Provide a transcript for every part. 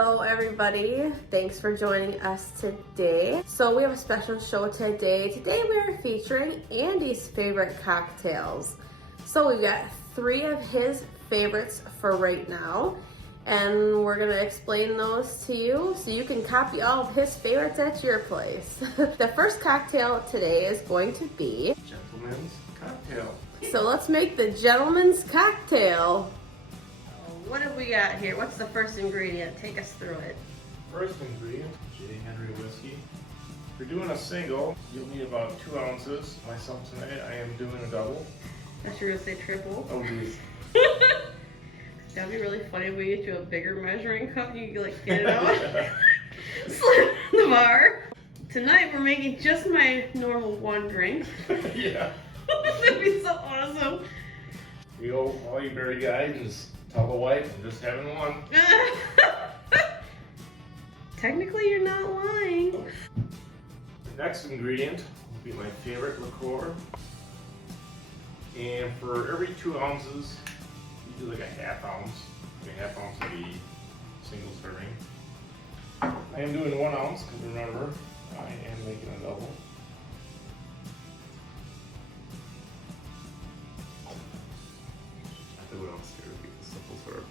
Hello everybody, thanks for joining us today. So we have a special show today. Today we're featuring Andy's favorite cocktails. So we've got 3 of his favorites for right now, and we're gonna explain those to you so you can copy all of his favorites at your place. The first cocktail today is going to be Gentleman's cocktail. So let's make the gentleman's cocktail. What have we got here? What's the first ingredient? Take us through it. First ingredient, J. Henry whiskey. If you're doing a single, you'll need about 2 ounces. Myself tonight, I am doing a double. I thought you were gonna say triple. Oh, geez. That'd be really funny if we get you a bigger measuring cup and you like get it out. Slip in the bar. Tonight we're making just my normal 1 drink. Yeah. That'd be so awesome. You know, all you married guys, just tell the wife, I'm just having one. Technically, you're not lying. The next ingredient will be my favorite liqueur. And for every 2 ounces, you do like a half ounce. A half ounce would be single serving. I am doing 1 ounce because remember, I am making a double. I do it upstairs because simple syrup.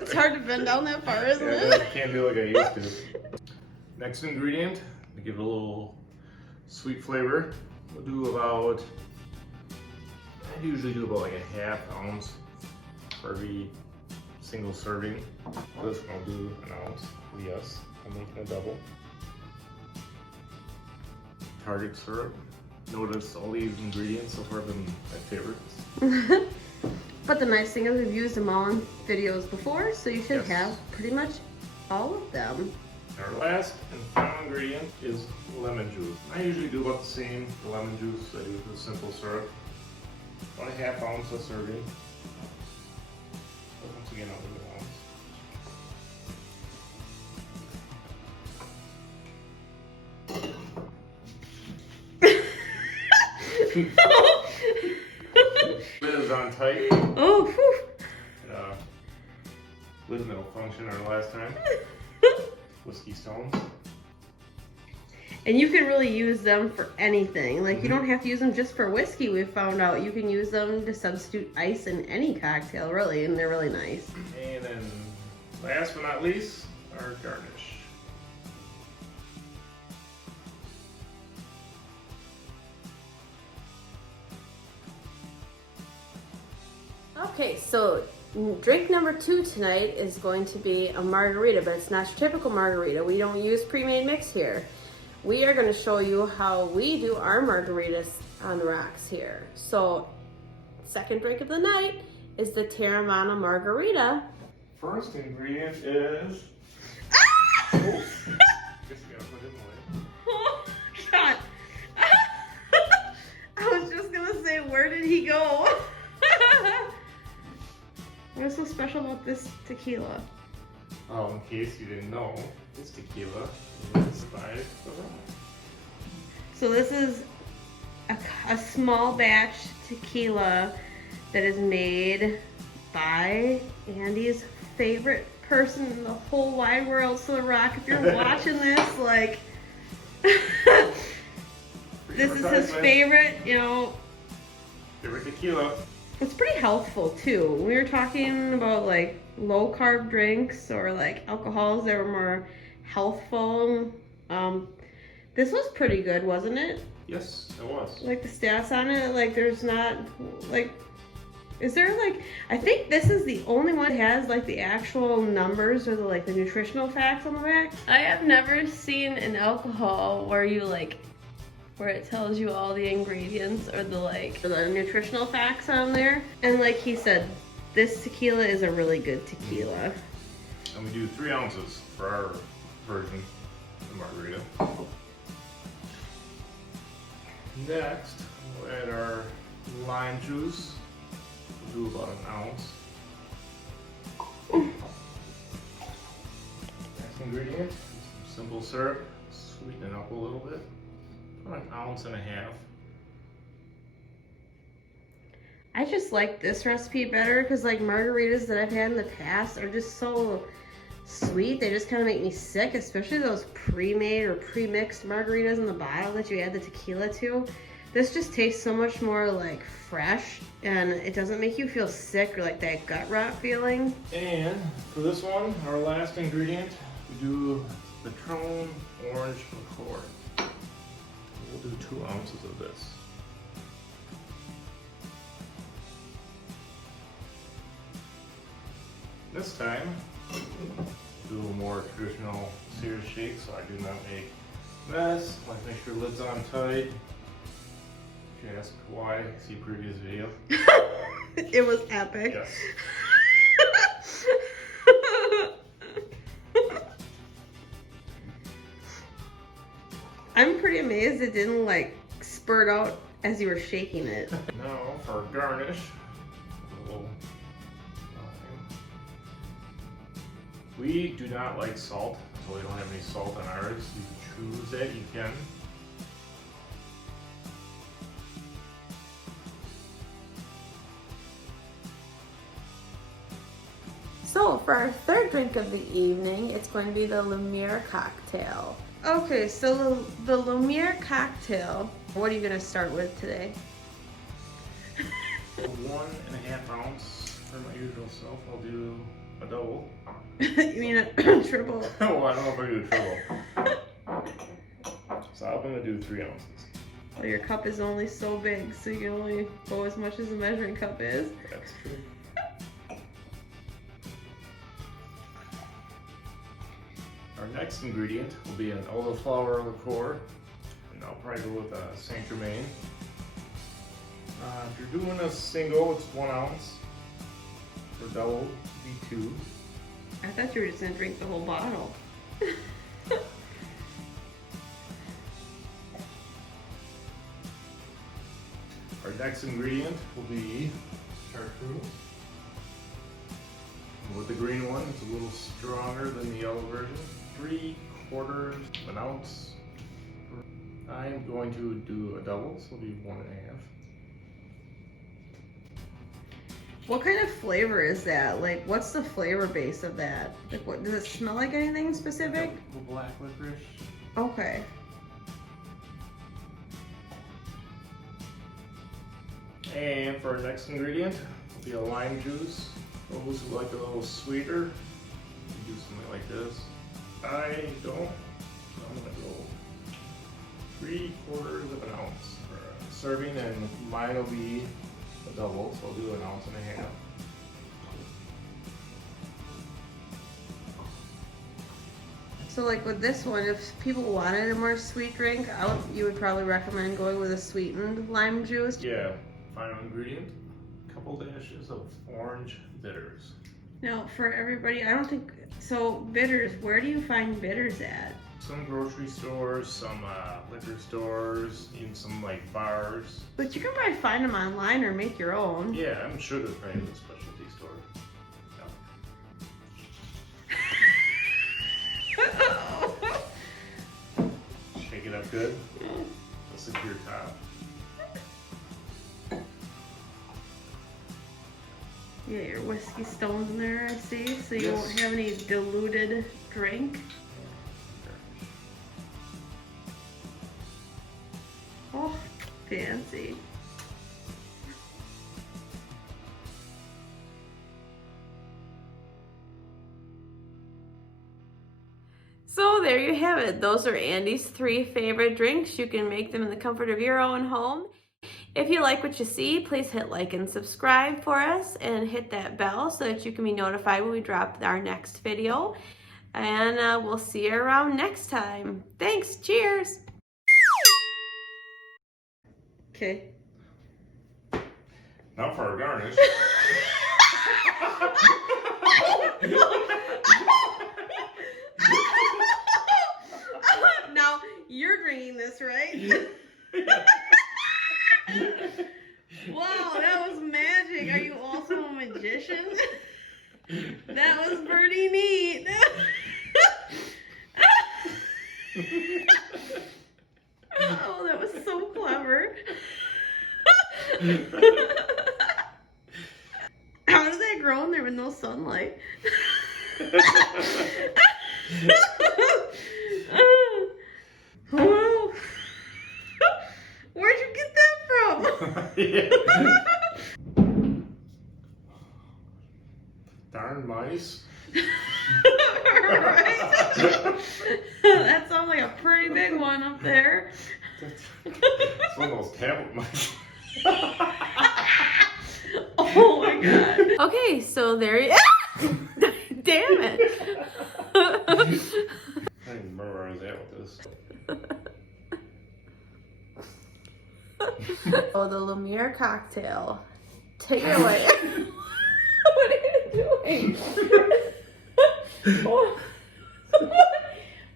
It's hard to bend down that far, isn't Yeah, it? I can't do like I used to. Next ingredient, to give it a little sweet flavor, we'll do about, I usually do about like a half ounce for every single serving. This one I'll do an ounce. Yes, I'm making a double. Target syrup. Notice all these ingredients so far have been my favorites. But the nice thing is we've used them all in videos before, so you should Yes. have pretty much all of them. Our last and final ingredient is lemon juice. I usually do about the same lemon juice I do with simple syrup. About a half ounce a serving. But once again, I'll do an ounce. Lid is on tight. Oh, whew. Lid that'll function our last time. Whiskey stones. And you can really use them for anything. Like, you don't have to use them just for whiskey. We've found out you can use them to substitute ice in any cocktail, really, and they're really nice. And then last but not least, our garnish. Okay, so drink number 2 tonight is going to be a margarita, but it's not your typical margarita. We don't use pre-made mix here. We are going to show you how we do our margaritas on the rocks here. So, second drink of the night is the Terramana margarita. First ingredient is. Ah! Oh, guess you gotta put it away. Oh, God. I was just going to say, where did he go? What's so special about this tequila? Oh, in case you didn't know, this tequila is by the rock. So this is a small batch tequila that is made by Andy's favorite person in the whole wide world. So The Rock, if you're watching this, like, this is his favorite, you know. Favorite tequila. It's pretty healthful too. We were talking about like low carb drinks or like alcohols that were more healthful. This was pretty good, wasn't it? Yes, it was. Like the stats on it, like there's not like, is there like, I think this is the only one that has like the actual numbers or the like the nutritional facts on the back. I have never seen an alcohol where you like, where it tells you all the ingredients or the like the nutritional facts on there. And like he said, this tequila is a really good tequila. And we do 3 ounces for our version of the margarita. Next, we'll add our lime juice. We'll do about an ounce. Next ingredient, some simple syrup. Sweeten it up a little bit. About 1.5 ounces. I just like this recipe better because like margaritas that I've had in the past are just so sweet. They just kind of make me sick, especially those pre-made or pre-mixed margaritas in the bottle that you add the tequila to. This just tastes so much more like fresh, and it doesn't make you feel sick or like that gut rot feeling. And for this one, our last ingredient, we do Patron orange liqueur. We'll do 2 ounces of this. This time, do a more traditional Sears shake, so I do not make mess. Like, make sure lid's on tight. If you ask why, see previous video. It was epic. Yes. I'm pretty amazed it didn't like spurt out as you were shaking it. Now for garnish, a little lime. We do not like salt, so we don't have any salt on ours. You can choose that, you can. So for our third drink of the evening, it's going to be the Lumiere cocktail. Okay, so the Lumiere cocktail, what are you gonna start with today? 1.5 ounce for my usual self. I'll do a double. You mean a triple? Oh, I don't know if I do a triple. So I'm gonna do 3 ounces. Well, your cup is only so big, so you can only go as much as the measuring cup is. That's true. Our next ingredient will be an elderflower liqueur, and I'll probably go with a Saint Germain. If you're doing a single, it's 1 ounce. For double, it'd be 2. I thought you were just gonna drink the whole bottle. Our next ingredient will be chartreuse. With the green one, it's a little stronger than the yellow version. 3/4 of an ounce. I'm going to do a double, so it'll be 1.5. What kind of flavor is that? Like, what's the flavor base of that? Like, what does it smell like? Anything specific? A little black licorice. Okay. And for our next ingredient will be a lime juice. Those who like a little sweeter, you do something like this. I don't, so I'm gonna go 3/4 of an ounce for a serving, and mine will be a double, so I'll do 1.5 ounces. So like with this one, if people wanted a more sweet drink, you would probably recommend going with a sweetened lime juice. Yeah, final ingredient, a couple dashes of orange bitters. Now, for everybody, I don't think, so bitters, where do you find bitters at? Some grocery stores, some liquor stores, even some like bars. But you can probably find them online or make your own. Yeah, I'm sure they're probably in the specialty store. Shake it up good. It'll secure top. Yeah, your whiskey stones in there, I see. So you Yes. won't have any diluted drink. Oh, fancy. So there you have it. Those are Andy's 3 favorite drinks. You can make them in the comfort of your own home. If you like what you see, please hit like and subscribe for us and hit that bell so that you can be notified when we drop our next video. And we'll see you around next time. Thanks. Cheers. Okay. Now for our garnish. Now, you're drinking this, right? Wow, that was magic. Are you also a magician? That was pretty neat. Oh, that was so clever. growing there with no sunlight. Oh, where'd you get that from? Darn mice. Right? That sounds like a pretty big one up there. It's one of those tablet mice. Oh my god. Okay, so there you damn it. I can memorize that with this. Oh, the Lumiere cocktail. Take it away. What are you doing?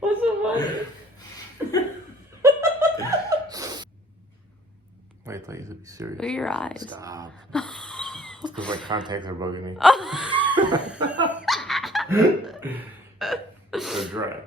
What's so funny? Wait, I thought you said be serious. Look at your eyes. Stop. Because my contacts are bugging me. They're dry.